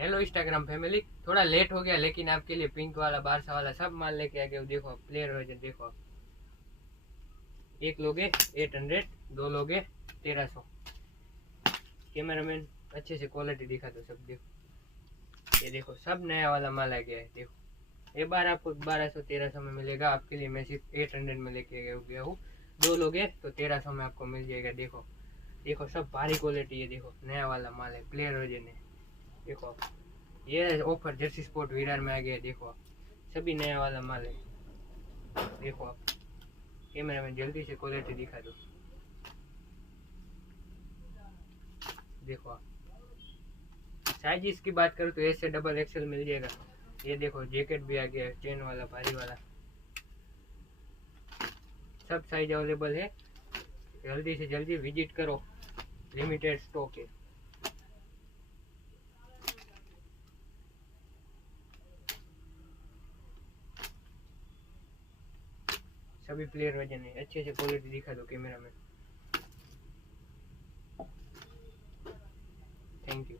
Hello Instagram family, थोड़ा late हो गया लेकिन आपके लिए पिंक वाला बारसा वाला सब माल लेके आ गया। देखो प्लेयर वर्जन देखो आप। एक लोगे 800, दो लोगे 1300। कैमरामैन अच्छे से क्वालिटी दिखा दो सब। देखो ये देखो सब नया वाला माल आ गया है। देखो ये बार आपको 1200 1300 में मिलेगा। आपके लिए मैं सिर्फ 800 में लेके गया हूँ। दो लोगे तो 1300 में आपको मिल जाएगा। देखो देखो सब भारी क्वालिटी है। देखो नया वाला माल है, प्लेयर वर्जन है। देखो आप, ये ऑफर जर्सी स्पोर्ट विरार में आ गया है। देखो आप सभी नया वाला माल है। देखो आप, कैमरा में जल्दी से क्वालिटी दिखा दो। देखो आप, साइज इसकी बात करूँ तो एस से डबल एक्सएल मिल जाएगा। ये देखो जैकेट भी आ गया है, चेन वाला भारी वाला। सब साइज अवेलेबल है। जल्दी से जल्दी विजिट करो, लिमिटेड स्टॉक है। सभी प्लेयर वजन है। अच्छे से क्वालिटी दिखा दो कैमरा में। Thank you.